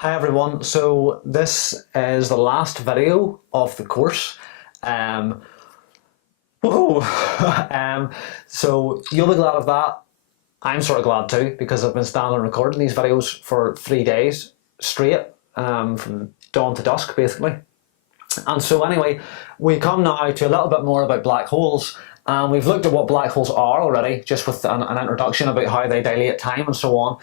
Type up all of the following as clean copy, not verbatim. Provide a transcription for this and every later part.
Hi everyone, so this is the last video of the course. Woohoo! So you'll be glad of that. I'm sort of glad too, because I've been standing and recording these videos for 3 days straight, from dawn to dusk basically. And so anyway, we come now to a little bit more about black holes. And we've looked at what black holes are already, just with an introduction about how they dilate time and so on.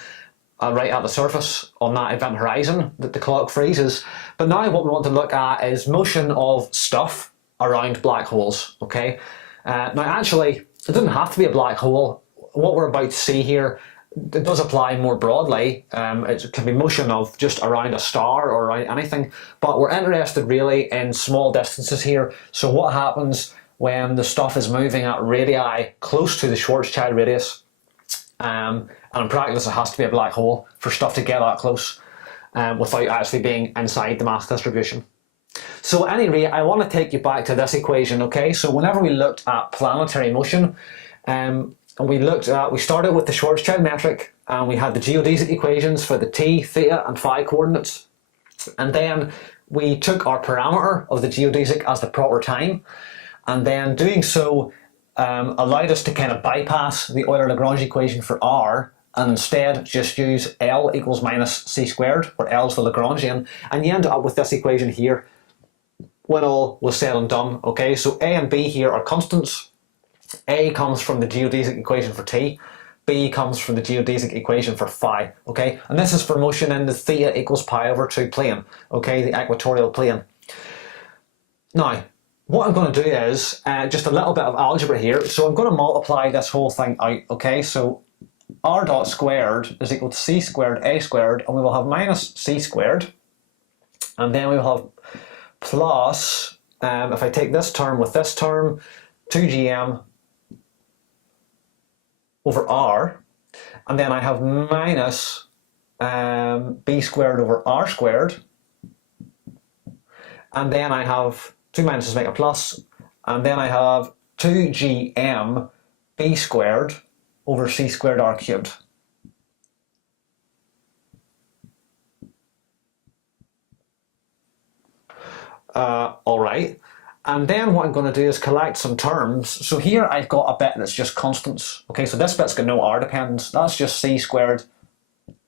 Right at the surface on that event horizon that the clock freezes. But now what we want to look at is motion of stuff around black holes, okay? Now actually, it doesn't have to be a black hole. What we're about to see here, it does apply more broadly. It can be motion of just around a star or around anything, but we're interested really in small distances here. So what happens when the stuff is moving at radii close to the Schwarzschild radius? And in practice it has to be a black hole for stuff to get that close without actually being inside the mass distribution. So at any rate, I want to take you back to this equation, okay? So whenever we looked at planetary motion, and we started with the Schwarzschild metric, and we had the geodesic equations for the t, theta and phi coordinates, and then we took our parameter of the geodesic as the proper time, and then doing so allowed us to kind of bypass the Euler-Lagrange equation for r and instead just use L equals minus c squared, where L is the Lagrangian, and you end up with this equation here when all was said and done. Okay, so A and B here are constants. A comes from the geodesic equation for t, B comes from the geodesic equation for phi. Okay, and this is for motion in the theta equals pi over 2 plane, okay, the equatorial plane. Now, what I'm going to do is just a little bit of algebra here. So I'm going to multiply this whole thing out, okay? So r dot squared is equal to c squared a squared, and we will have minus c squared. And then we will have plus, if I take this term with this term, 2gm over r. And then I have minus b squared over r squared. And then I have 2 minuses make a plus, and then I have 2gm b squared over c squared r cubed. Alright, and then what I'm going to do is collect some terms. So here I've got a bit that's just constants. Okay, so this bit's got no r dependence. That's just c squared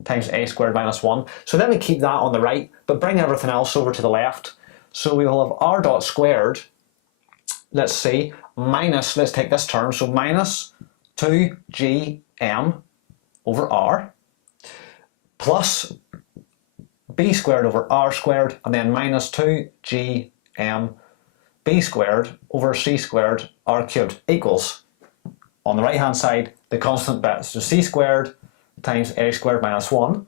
times a squared minus 1. So let me keep that on the right, but bring everything else over to the left. So we will have r dot squared, let's see, minus, let's take this term, so minus 2gm over r plus b squared over r squared, and then minus 2gm b squared over c squared r cubed equals, on the right hand side, the constant bit, so c squared times a squared minus 1.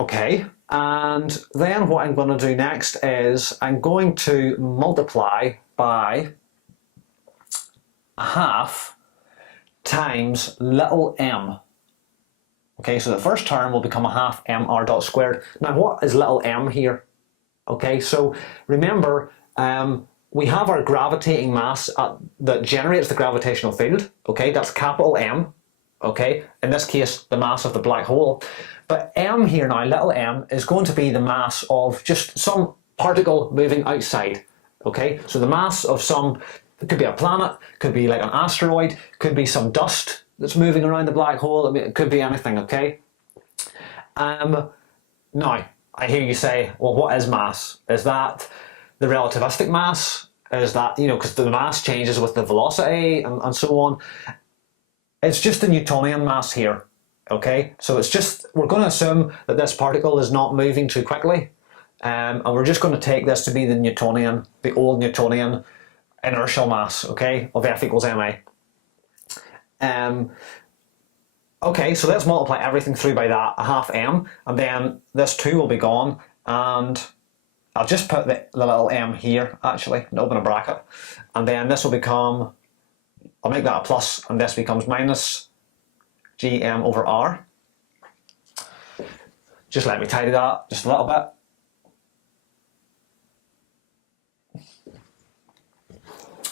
Okay. And then what I'm going to do next is I'm going to multiply by a half times little m. Okay, so the first term will become a half m r dot squared. Now what is little m here? Okay, so remember we have our gravitating mass that generates the gravitational field. Okay, that's capital M. Okay, in this case the mass of the black hole. But m here now, little m, is going to be the mass of just some particle moving outside. Okay, so the mass of some, it could be a planet, could be like an asteroid, could be some dust that's moving around the black hole. I mean, it could be anything. Okay. Now I hear you say, well, what is mass? Is that the relativistic mass? Is that, you know, because the mass changes with the velocity and so on. It's just the Newtonian mass here. Okay, so it's just, we're going to assume that this particle is not moving too quickly, and we're just going to take this to be the Newtonian, the old Newtonian inertial mass, okay, of F equals ma. Okay, so let's multiply everything through by that, a half m, and then this 2 will be gone, and I'll just put the little m here, actually, and open a bracket, and then this will become, I'll make that a plus, and this becomes minus gm over r. Just let me tidy that just a little bit.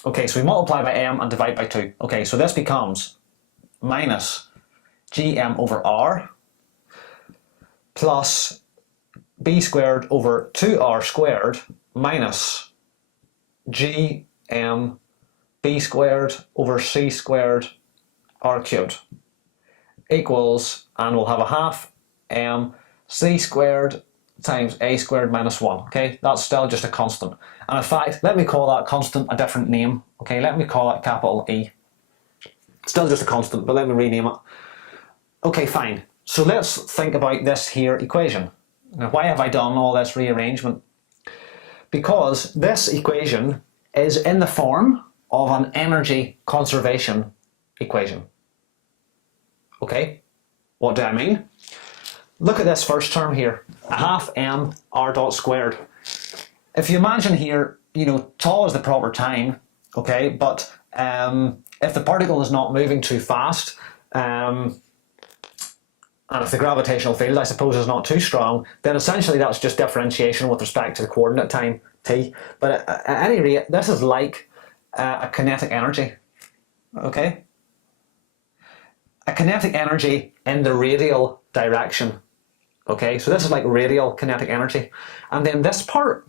Okay, so we multiply by m and divide by 2. Okay, so this becomes minus gm over r plus b squared over 2r squared minus gm b squared over c squared r cubed equals, and we'll have a half c squared times a squared minus 1. Okay, that's still just a constant. And in fact, let me call that constant a different name. Okay, let me call it capital E. Still just a constant, but let me rename it. Okay, fine. So let's think about this here equation. Now, why have I done all this rearrangement? Because this equation is in the form of an energy conservation equation. Okay, what do I mean? Look at this first term here, a half m r dot squared. If you imagine here, you know, tau is the proper time, okay, but if the particle is not moving too fast, and if the gravitational field, I suppose, is not too strong, then essentially that's just differentiation with respect to the coordinate time, t. But at any rate, this is like a kinetic energy, okay? A kinetic energy in the radial direction, okay? So this is like radial kinetic energy. And then this part,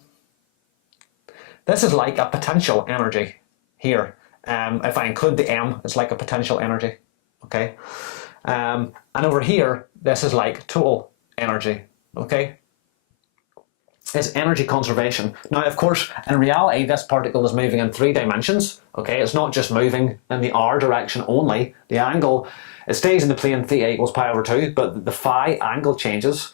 this is like a potential energy here. If I include the m, it's like a potential energy, okay? And over here, this is like total energy, okay? It's energy conservation. Now, of course, in reality, this particle is moving in 3 dimensions, okay? It's not just moving in the r direction only. The angle, it stays in the plane theta equals pi over 2, but the phi angle changes.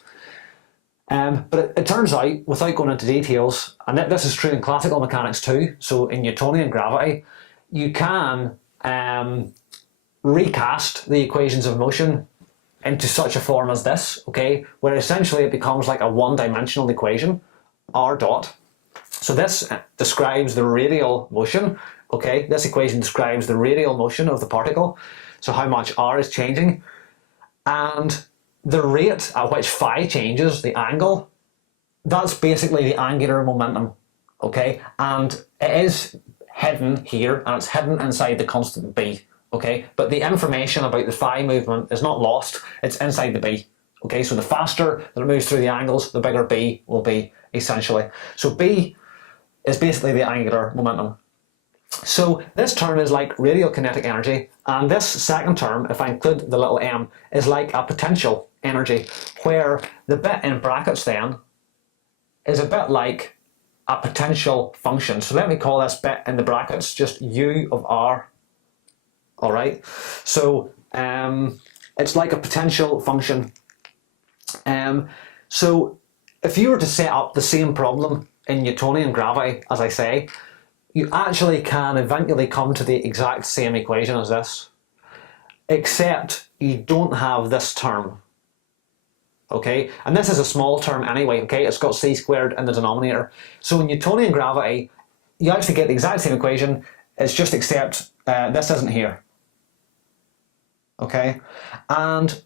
But it turns out, without going into details, and this is true in classical mechanics too, so in Newtonian gravity, you can recast the equations of motion into such a form as this, okay, where essentially it becomes like a one-dimensional equation, r dot. So this describes the radial motion, okay, this equation describes the radial motion of the particle, so how much r is changing, and the rate at which phi changes, the angle, that's basically the angular momentum, okay, and it is hidden here, and it's hidden inside the constant b. Okay, but the information about the phi movement is not lost, it's inside the b. Okay, so the faster that it moves through the angles, the bigger b will be, essentially. So b is basically the angular momentum. So this term is like radial kinetic energy, and this second term, if I include the little m, is like a potential energy, where the bit in brackets then is a bit like a potential function. So let me call this bit in the brackets just u of r. All right, so it's like a potential function. So if you were to set up the same problem in Newtonian gravity, as I say, you actually can eventually come to the exact same equation as this, except you don't have this term. Okay, and this is a small term anyway, okay, it's got c squared in the denominator. So in Newtonian gravity, you actually get the exact same equation, it's just except this isn't here. Okay, and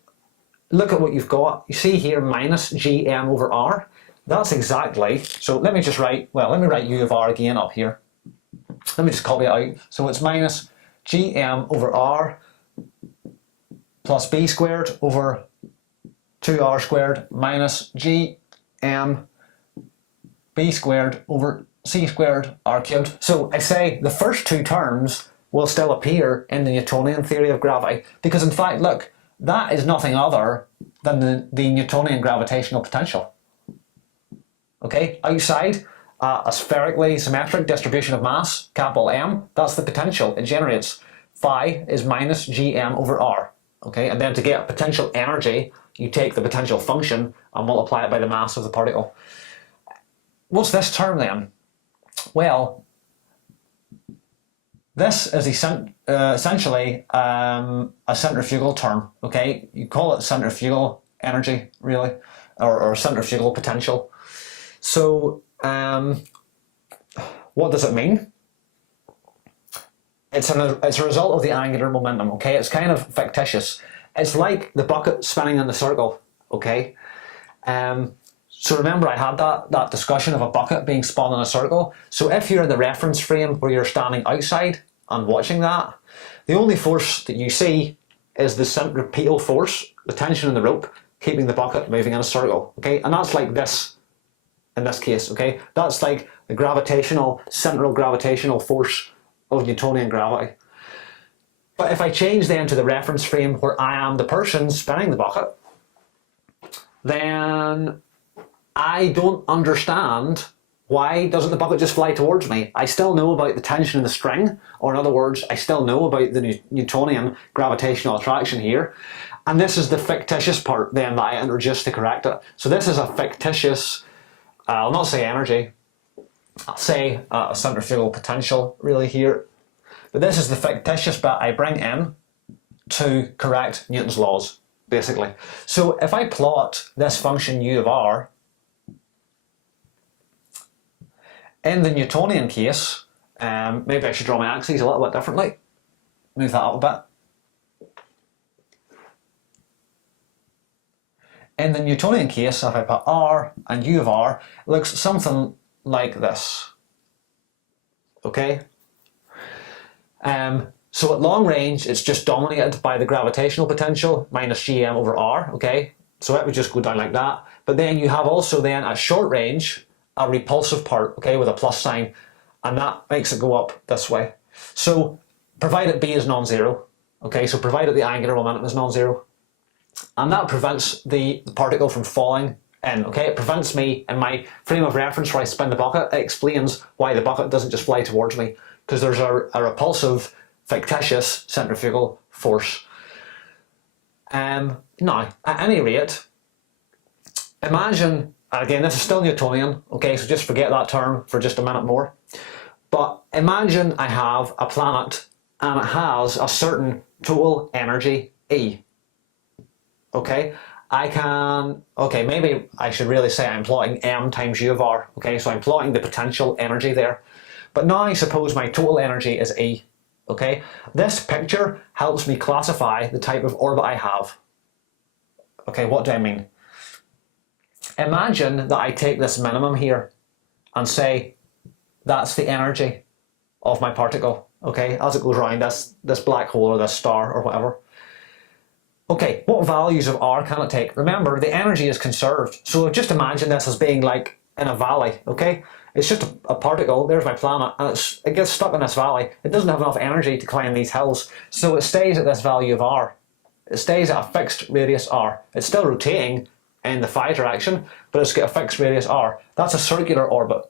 look at what you've got. You see here minus gm over r. That's exactly, so let me just write, well, let me write u of r again up here. Let me just copy it out. So it's minus gm over r plus b squared over 2r squared minus gm b squared over c squared r cubed. So I say the first two terms will still appear in the Newtonian theory of gravity, because in fact, look, that is nothing other than the Newtonian gravitational potential. Okay, outside a spherically symmetric distribution of mass, capital M, that's the potential it generates. Phi is minus gm over r. Okay, and then to get potential energy, you take the potential function and multiply it by the mass of the particle. What's this term then? Well, this is essentially a centrifugal term, okay? You call it centrifugal energy, really, or centrifugal potential. So, what does it mean? It's a result of the angular momentum, okay? It's kind of fictitious. It's like the bucket spinning in the circle, okay? So remember I had that discussion of a bucket being spun in a circle. So if you're in the reference frame where you're standing outside and watching that, the only force that you see is the centripetal force, the tension in the rope, keeping the bucket moving in a circle, okay? And that's like this in this case, okay? That's like the central gravitational force of Newtonian gravity. But if I change then to the reference frame where I am the person spinning the bucket, then I don't understand why doesn't the bucket just fly towards me. I still know about the tension in the string, or in other words, I still know about the Newtonian gravitational attraction here. And this is the fictitious part then that I introduced to correct it. So this is a fictitious, I'll not say energy, I'll say a centrifugal potential really here. But this is the fictitious bit I bring in to correct Newton's laws, basically. So if I plot this function u of r, in the Newtonian case, maybe I should draw my axes a little bit differently. Move that up a bit. In the Newtonian case, if I put r and u of r, it looks something like this. Okay? So at long range, it's just dominated by the gravitational potential minus gm over r, okay? So it would just go down like that. But then you have also then at short range, a repulsive part, okay, with a plus sign, and that makes it go up this way. So provided b is non-zero, okay, so provided the angular momentum is non-zero, and that prevents the particle from falling in, okay? It prevents me in my frame of reference where I spin the bucket. It explains why the bucket doesn't just fly towards me, because there's a repulsive, fictitious centrifugal force. Now, at any rate, imagine, again, this is still Newtonian, okay, so just forget that term for just a minute more. But imagine I have a planet and it has a certain total energy E. Okay, maybe I should really say I'm plotting m times u of r, okay, so I'm plotting the potential energy there. But now I suppose my total energy is E, okay? This picture helps me classify the type of orbit I have. Okay, what do I mean? Imagine that I take this minimum here and say that's the energy of my particle, okay, as it goes around this black hole or this star or whatever. Okay, what values of r can it take? Remember, the energy is conserved, so just imagine this as being like in a valley, okay? It's just a particle, there's my planet, and it gets stuck in this valley. It doesn't have enough energy to climb these hills, so it stays at this value of r. It stays at a fixed radius r. It's still rotating in the phi direction, but it's got a fixed radius r. That's a circular orbit.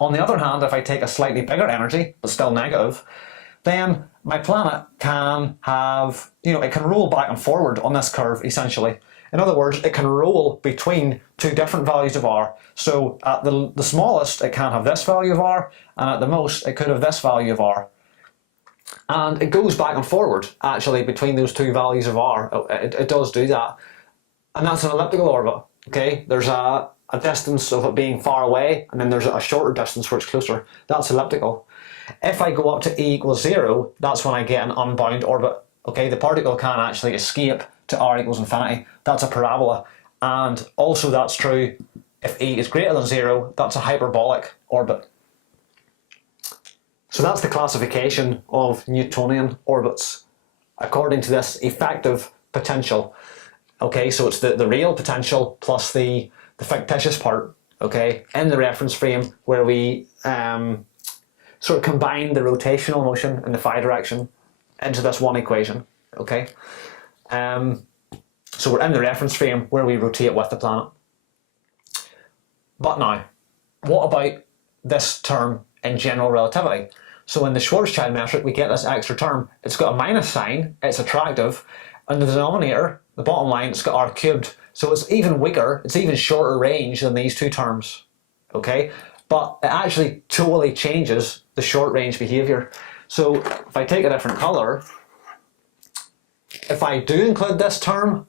On the other hand, if I take a slightly bigger energy, but still negative, then my planet can have, it can roll back and forward on this curve, essentially. In other words, it can roll between two different values of r. So at the smallest, it can have this value of r, and at the most, it could have this value of r. And it goes back and forward, actually, between those two values of r. It does do that. And that's an elliptical orbit, okay? There's a distance of it being far away, and then there's a shorter distance where it's closer. That's elliptical. If I go up to e equals 0, that's when I get an unbound orbit, okay? The particle can actually escape to r equals infinity. That's a parabola. And also that's true if e is greater than 0, that's a hyperbolic orbit. So that's the classification of Newtonian orbits according to this effective potential. Okay, so it's the real potential plus the fictitious part, okay, in the reference frame where we sort of combine the rotational motion in the phi direction into this one equation, okay? So we're in the reference frame where we rotate with the planet. But now, what about this term in general relativity? So in the Schwarzschild metric, we get this extra term. It's got a minus sign, it's attractive, and the denominator, the bottom line, it's got r cubed. So it's even weaker, it's even shorter range than these two terms, okay? But it actually totally changes the short range behavior. So if I take a different color, if I do include this term,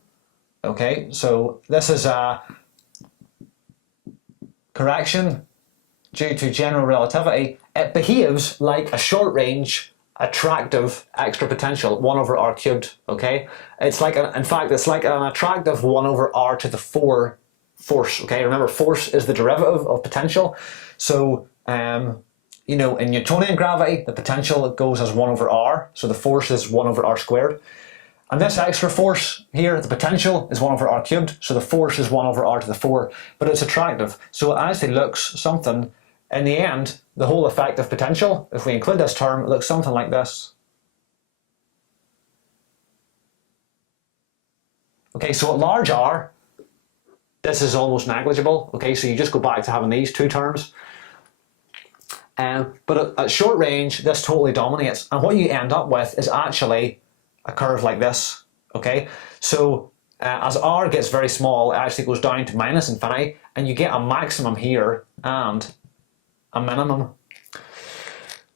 okay, so this is a correction due to general relativity, it behaves like a short range attractive extra potential 1 over r cubed, okay? It's like, in fact, it's like an attractive 1 over r to the 4 force, okay? Remember, force is the derivative of potential. So, in Newtonian gravity, the potential goes as 1 over r, so the force is 1 over r squared. And this extra force here, the potential, is 1 over r cubed, so the force is 1 over r to the 4, but it's attractive. So it actually looks something, in the end, the whole effective potential, if we include this term, it looks something like this. Okay, so at large r, this is almost negligible. Okay, so you just go back to having these two terms. But at short range, this totally dominates. And what you end up with is actually a curve like this. Okay, so as r gets very small, it actually goes down to minus infinity, and you get a maximum here and a minimum.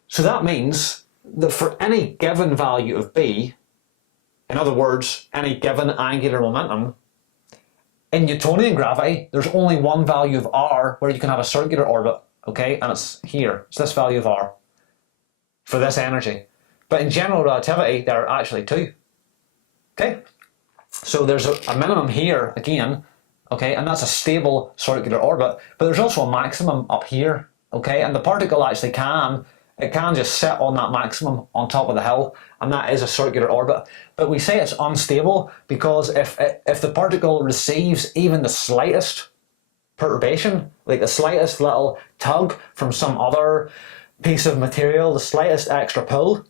So that means that for any given value of b, in other words, any given angular momentum, in Newtonian gravity, there's only one value of r where you can have a circular orbit, okay, and it's here. It's this value of r for this energy. But in general relativity, there are actually two. Okay, so there's a minimum here again, okay, and that's a stable circular orbit. But there's also a maximum up here, okay, and the particle actually can just sit on that maximum on top of the hill, and that is a circular orbit. But we say it's unstable because if the particle receives even the slightest perturbation, like the slightest little tug from some other piece of material, the slightest extra pull,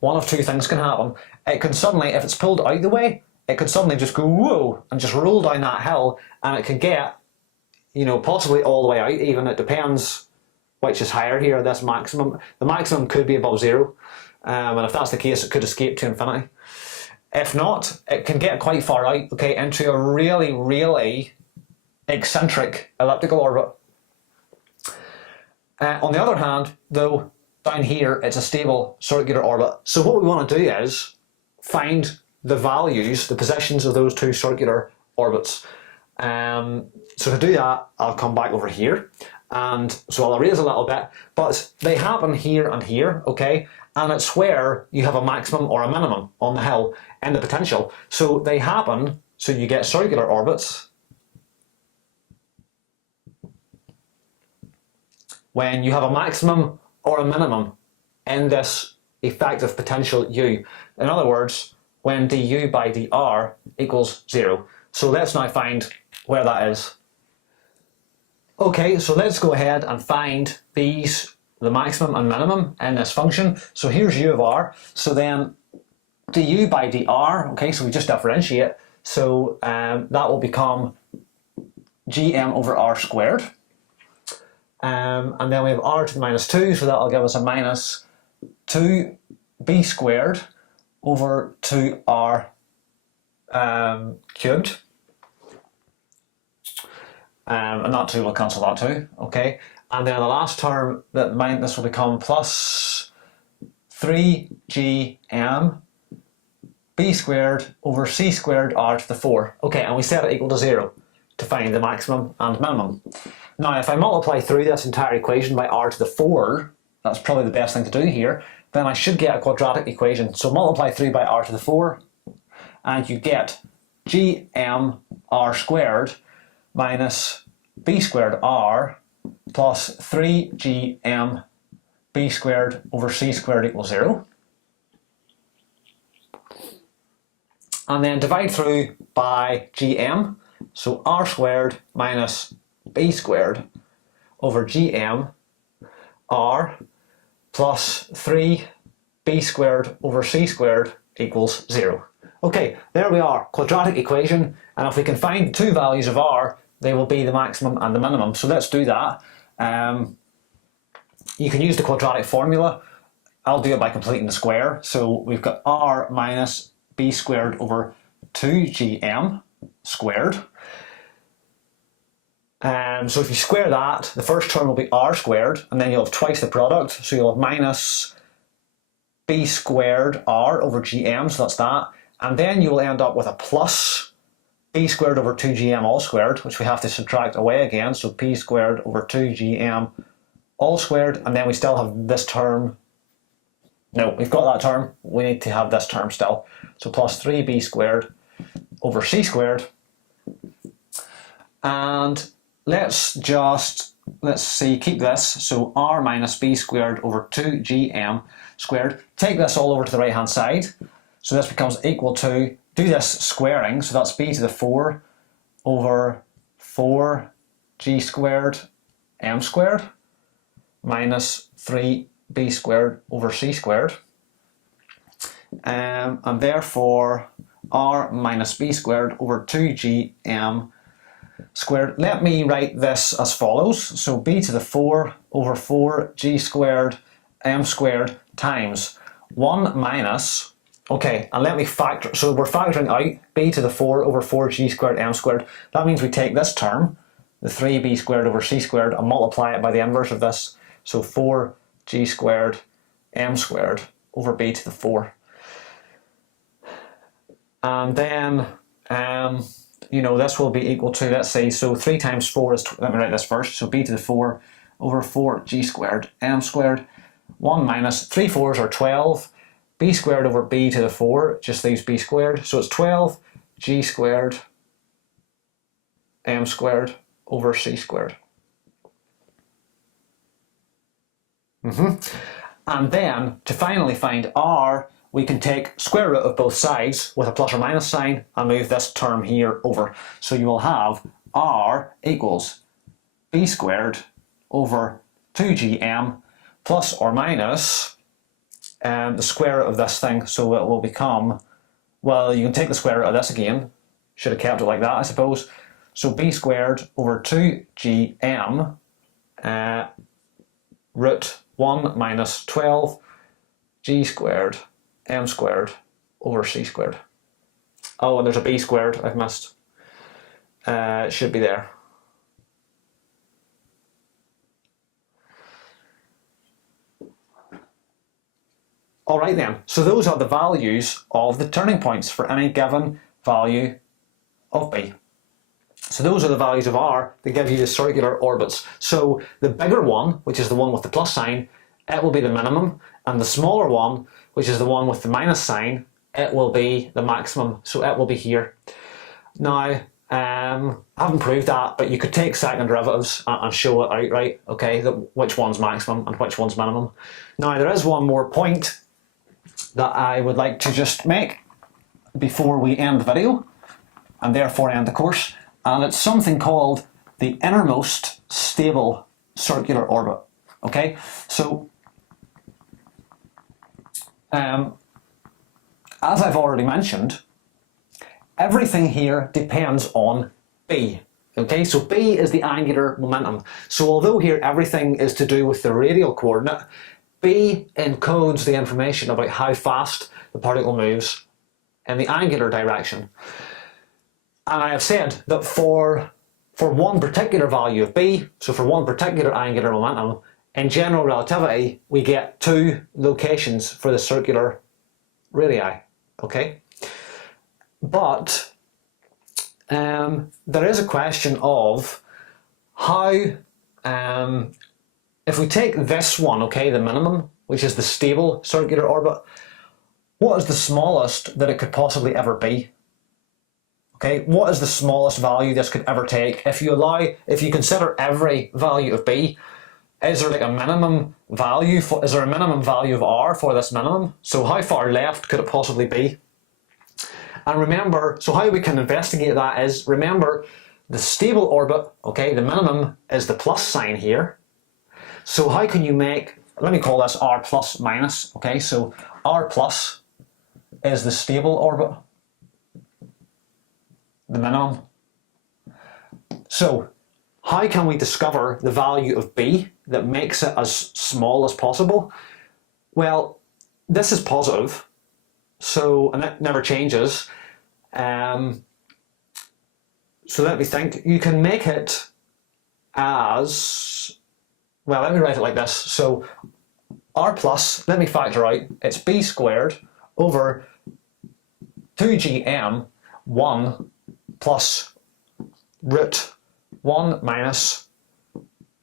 one of two things can happen. It can suddenly, if it's pulled out the way, it could suddenly just go whoa and just roll down that hill, and it can get, you know, possibly all the way out even. It depends which is higher here, this maximum. The maximum could be above 0, and if that's the case, it could escape to infinity. If not, it can get quite far out, okay, into a really, really eccentric elliptical orbit. On the other hand, though, down here, it's a stable circular orbit. So what we want to do is find the values, the positions of those two circular orbits. So to do that, I'll come back over here. And so I'll erase a little bit, but they happen here and here, okay? And it's where you have a maximum or a minimum on the hill in the potential. So they happen, so you get circular orbits when you have a maximum or a minimum in this effective potential u. In other words, when du by dr equals 0. So let's now find where that is. Okay, so let's go ahead and find these, the maximum and minimum in this function. So here's u of r. So then du by dr, okay, so we just differentiate. So that will become gm over r squared. And then we have r to the minus 2, so that will give us a minus 2b squared over 2r cubed. And that 2 will cancel that 2, okay? And then the last term, this will become plus 3gm b squared over c squared r to the 4. Okay, and we set it equal to 0 to find the maximum and minimum. Now, if I multiply through this entire equation by r to the 4, that's probably the best thing to do here, then I should get a quadratic equation. So multiply through by r to the 4, and you get gm r squared minus b squared r plus 3gm b squared over c squared equals 0. And then divide through by gm, so r squared minus b squared over gm r plus 3b squared over c squared equals 0. Okay, there we are, quadratic equation, and if we can find two values of r, they will be the maximum and the minimum. So let's do that. You can use the quadratic formula. I'll do it by completing the square. So we've got r minus b squared over 2gm squared. So if you square that, the first term will be r squared, and then you'll have twice the product. So you'll have minus b squared r over gm, so that's that. And then you will end up with a plus b squared over 2gm all squared, which we have to subtract away again, so p squared over 2gm all squared, and then we still have this term. No, we've got that term, we need to have this term still. So plus 3b squared over c squared. And let's see, keep this, so r minus b squared over 2gm squared. Take this all over to the right hand side. So this becomes equal to, do this squaring, so that's b to the 4 over 4g squared m squared minus 3b squared over c squared. And therefore r minus b squared over 2gm squared. Let me write this as follows. So b to the 4 over 4g squared m squared times 1 minus, okay, and let me factor, so we're factoring out b to the 4 over 4g squared m squared. That means we take this term, the 3b squared over c squared, and multiply it by the inverse of this. So 4g squared m squared over b to the 4. And then, you know, this will be equal to, let's say, so 3 times 4 is, let me write this first, so b to the 4 over 4g squared m squared, 1 minus 3 4s are 12, b squared over b to the 4 just leaves b squared, so it's 12g squared m squared over c squared. And then, to finally find r, we can take square root of both sides with a plus or minus sign and move this term here over. So you will have r equals b squared over 2gm plus or minus the square root of this thing. So it will become, well, you can take the square root of this again. Should have kept it like that, I suppose. So b squared over 2gm root 1 minus 12g squared m squared over c squared. Oh, and there's a b squared I've missed. It should be there. Alright then, so those are the values of the turning points for any given value of b. So those are the values of r that give you the circular orbits. So the bigger one, which is the one with the plus sign, it will be the minimum, and the smaller one, which is the one with the minus sign, it will be the maximum, so it will be here. Now, I haven't proved that, but you could take second derivatives and show it outright, okay, which one's maximum and which one's minimum. Now, there is one more point that I would like to just make before we end the video, and therefore end the course, and it's something called the innermost stable circular orbit, okay? So, as I've already mentioned, everything here depends on b. Okay, so b is the angular momentum. So although here everything is to do with the radial coordinate, b encodes the information about how fast the particle moves in the angular direction. And I have said that for one particular value of b, so for one particular angular momentum, in general relativity, we get 2 locations for the circular radii, okay? But there is a question of how, if we take this one, okay, the minimum, which is the stable circular orbit, what is the smallest that it could possibly ever be? Okay, what is the smallest value this could ever take? If you consider every value of b, is there like a minimum value is there a minimum value of r for this minimum? So how far left could it possibly be? And remember, so how we can investigate that is, remember, the stable orbit, okay, the minimum is the plus sign here. So how can you make, let me call this r plus minus, okay, so r plus is the stable orbit, the minimum. So how can we discover the value of b that makes it as small as possible? Well, this is positive, so, and it never changes. So let me think, you can make it as, well, let me write it like this. So r plus, let me factor out, it's b squared over 2gm 1 plus root 1 minus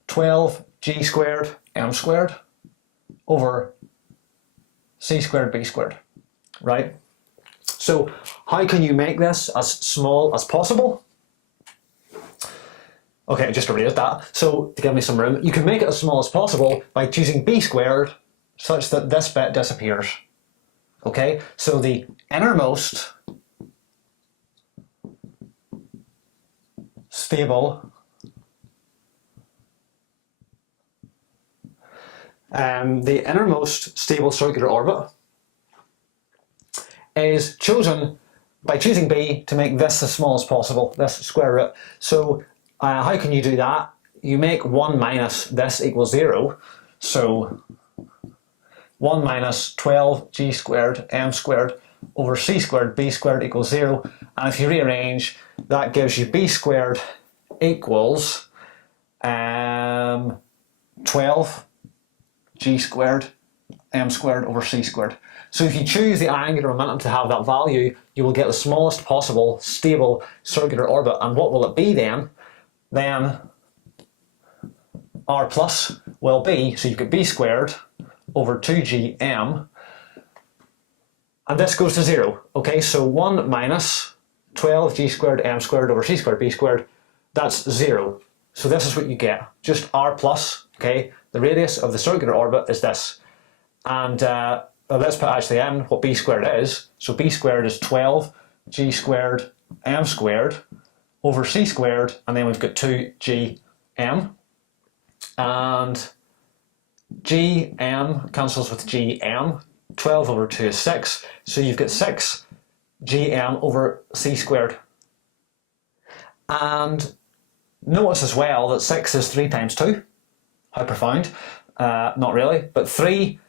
12g squared m squared over c squared b squared, right? So how can you make this as small as possible? Okay, just erase that. So to give me some room, you can make it as small as possible by choosing b squared such that this bit disappears. Okay, so the innermost stable circular orbit is chosen by choosing B to make this as small as possible, this square root. So how can you do that? You make 1 minus this equals 0. So 1 minus 12g squared m squared over c squared b squared equals 0. And if you rearrange, that gives you b squared equals 12 g squared m squared over c squared. So if you choose the angular momentum to have that value, you will get the smallest possible stable circular orbit. And what will it be then? Then r plus will be, so you get b squared over 2gm, and this goes to 0. Okay, so 1 minus 12g squared m squared over c squared b squared, that's 0. So this is what you get, just r plus. Okay, the radius of the circular orbit is this. And let's put actually in what b squared is. So b squared is 12g squared m squared over c squared, and then we've got 2gm. And gm cancels with gm. 12 over 2 is 6. So you've got 6gm over c squared. And notice as well that 6 is 3 times 2. How profound. Not really. But 3,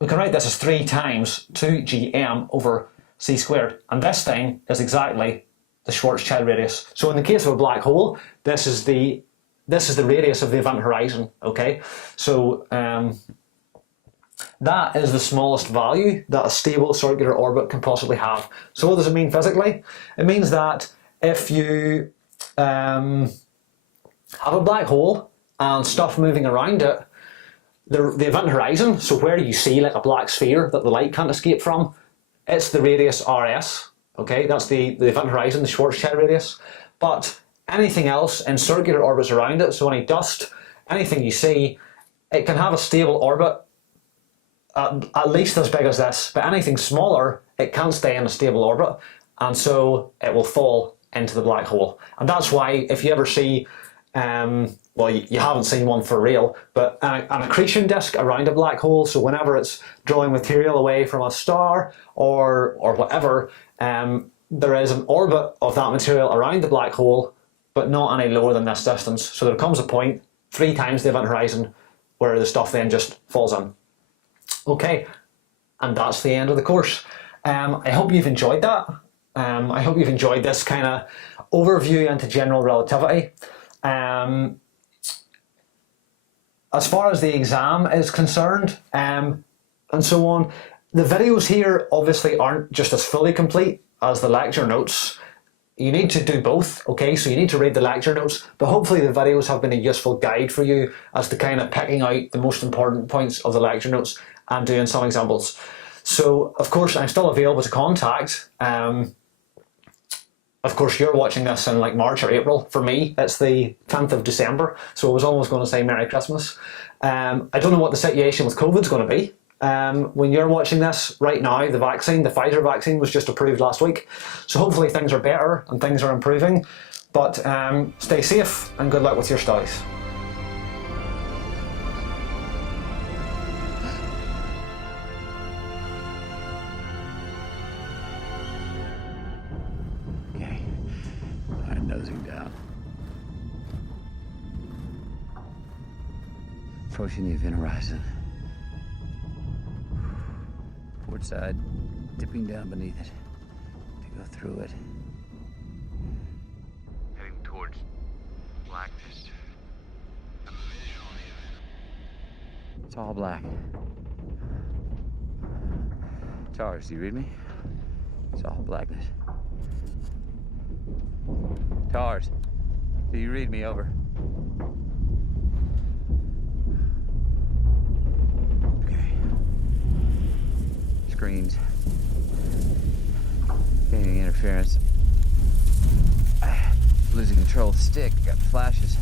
we can write this as 3 times 2gm over c squared. And this thing is exactly the Schwarzschild radius. So in the case of a black hole, this is the radius of the event horizon. Okay, so that is the smallest value that a stable circular orbit can possibly have. So what does it mean physically? It means that if you have a black hole and stuff moving around it, the event horizon, so where you see like a black sphere that the light can't escape from, it's the radius rs. Okay, that's the event horizon, the Schwarzschild radius. But anything else in circular orbits around it, so any dust, anything you see, it can have a stable orbit at least as big as this, but anything smaller, it can't stay in a stable orbit, and so it will fall into the black hole. And that's why if you ever see, well, you haven't seen one for real, but an accretion disk around a black hole, so whenever it's drawing material away from a star or whatever, there is an orbit of that material around the black hole, but not any lower than this distance. So there comes a point, 3 times the event horizon, where the stuff then just falls in. Okay, and that's the end of the course. I hope you've enjoyed that. I hope you've enjoyed this kind of overview into general relativity. As far as the exam is concerned, and so on, the videos here obviously aren't just as fully complete as the lecture notes. You need to do both, okay? So you need to read the lecture notes, but hopefully the videos have been a useful guide for you as to kind of picking out the most important points of the lecture notes and doing some examples. So, of course, I'm still available to contact. Of course, you're watching this in like March or April. For me, it's the 10th of December, so I was almost going to say Merry Christmas. I don't know what the situation with COVID is going to be. When you're watching this right now, the Pfizer vaccine was just approved last week. So hopefully things are better and things are improving. But stay safe and good luck with your studies. Okay, I'm nosing down. Approaching the event horizon. Port side, dipping down beneath it to go through it. Heading towards blackness. I'm visually event. It's all black. Tars, do you read me? It's all blackness. Tars, do you read me? Over. Screens, gaining interference, losing control of the stick. Got flashes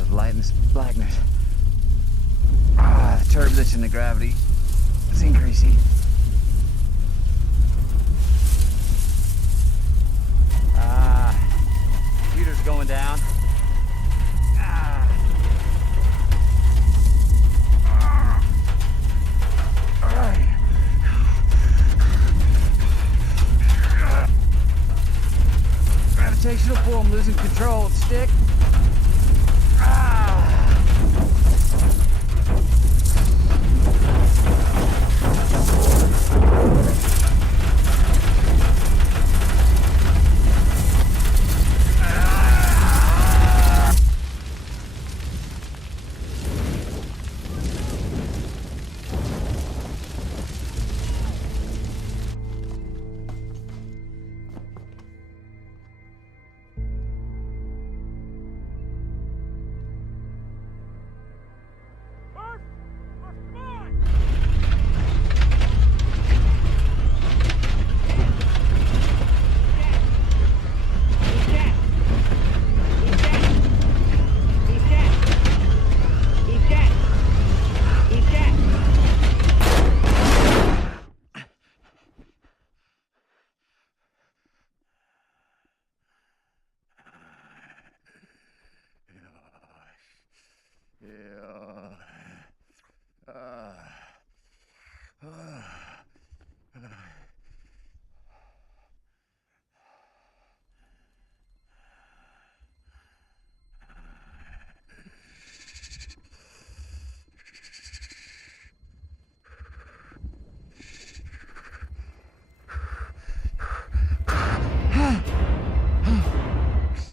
of light in this blackness. The turbulence in the gravity is increasing. Water's going down. Gravitational pull, I'm losing control. Stick. Yeah.